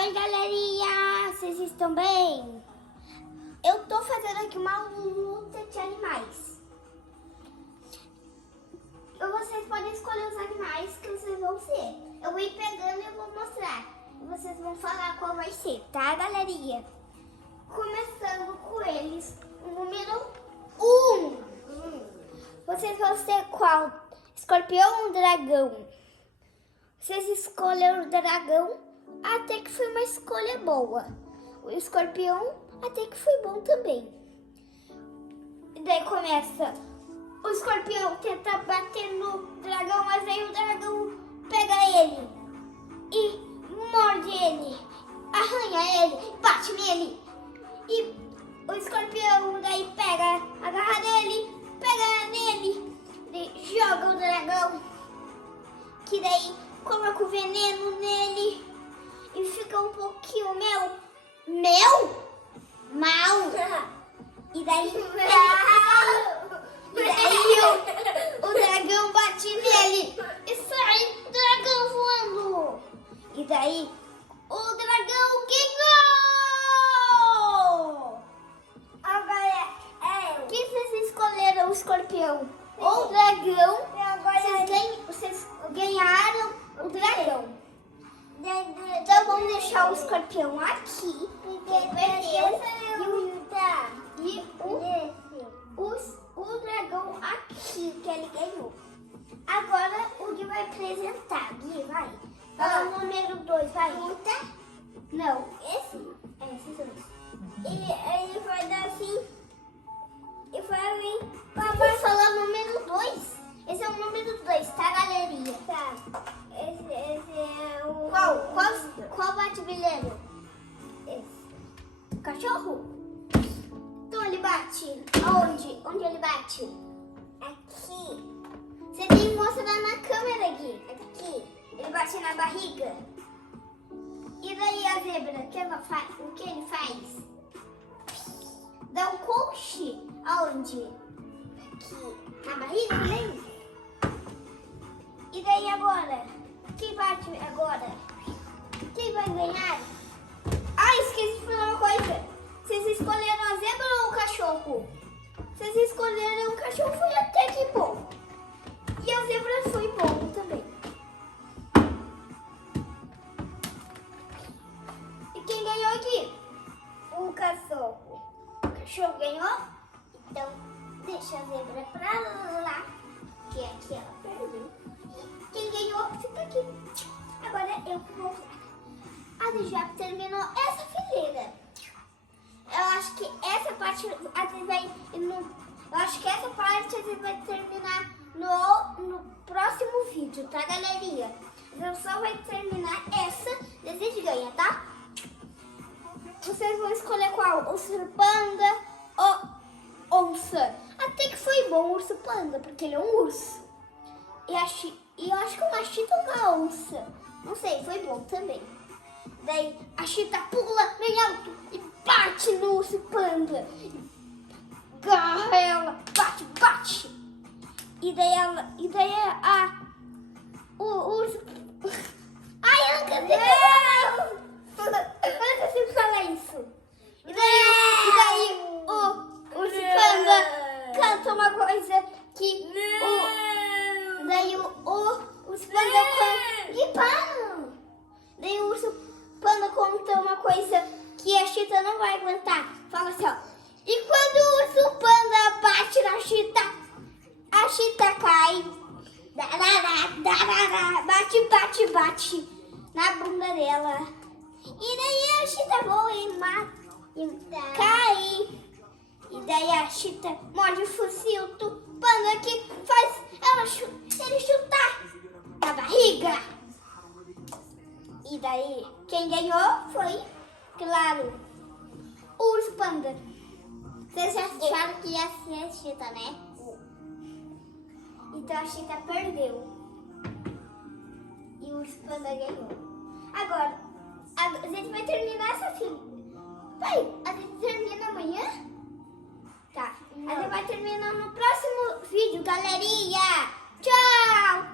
Oi, galerinha! Vocês estão bem? Eu tô fazendo aqui uma luta de animais. Vocês podem escolher os animais que vocês vão ser. Eu vou ir pegando e eu vou mostrar. E vocês vão falar qual vai ser, tá, galerinha? Começando com eles, o número 1. Vocês vão ser qual? Escorpião ou dragão? Vocês escolheram o dragão, até que foi uma escolha boa. O escorpião, até que foi bom também. E daí começa, o escorpião tenta bater no dragão, mas aí o dragão pega ele e morde ele, arranha ele, bate nele. E o escorpião daí agarra nele, pega nele, joga o dragão, que daí coloca o veneno nele e fica um pouquinho mal. E daí o dragão bate nele e sai o dragão voando. E daí o dragão ganhou! Agora quem vocês escolheram, o escorpião ou o dragão? Vocês ganharam o dragão. Então vamos deixar o escorpião aqui. O dragão aqui, que ele ganhou. Agora o Gui vai apresentar. Gui, vai. Fala o número 2, vai. Não, esses dois. E ele vai dar assim. E vai falar o número 2. Esse é o número 2, tá, galerinha? Tá. Esse é o... Qual bate primeiro? Esse. O cachorro? Então ele bate. Aonde? Onde ele bate? Aqui. Você tem que mostrar na câmera, Gui. Aqui. Ele bate na barriga. E daí a zebra, o que ele faz? Dá um coche. Aonde? Aqui. Na barriga, lembra? E daí agora? Quem bate agora? Quem vai ganhar? Ah, esqueci de falar uma coisa. Vocês escolheram a zebra ou o cachorro? Vocês escolheram o cachorro, foi até que bom. E a zebra foi bom também. E quem ganhou aqui? O cachorro. O cachorro ganhou? Então, deixa a zebra pra lá. Que aqui ela perdeu. Quem ganhou fica aqui. Agora eu vou. Já terminou essa fileira. Eu acho que essa parte a gente vai terminar no próximo vídeo, tá, galerinha? Eu só vai terminar essa, desejo ganha, tá? Vocês vão escolher qual? Urso panda ou onça? Até que foi bom o urso panda, porque ele é um urso. E eu acho que uma chita ou uma onça. Não sei, foi bom também. Daí a chita pula bem alto e bate no urso panda. Agarra ela, bate. E daí o urso... Ai, eu não consigo falar isso. E daí o urso panda canta uma coisa que daí o urso panda Daí o urso panda conta uma coisa que a chita não vai aguentar. Fala assim, ó. E quando o urso panda bate na chita, a chita cai. Bate na bunda dela. E daí a chita voa e cai. E daí a chita morde o fuzil do panda que faz ele chutar na barriga. E daí, quem ganhou foi, claro, o urso panda. Vocês acharam que ia ser a chita, né? Então a chita perdeu. E o urso panda ganhou. Agora, a gente vai terminar essa fila. A gente termina amanhã? Tá. A gente vai terminar no próximo vídeo, galerinha. Tchau!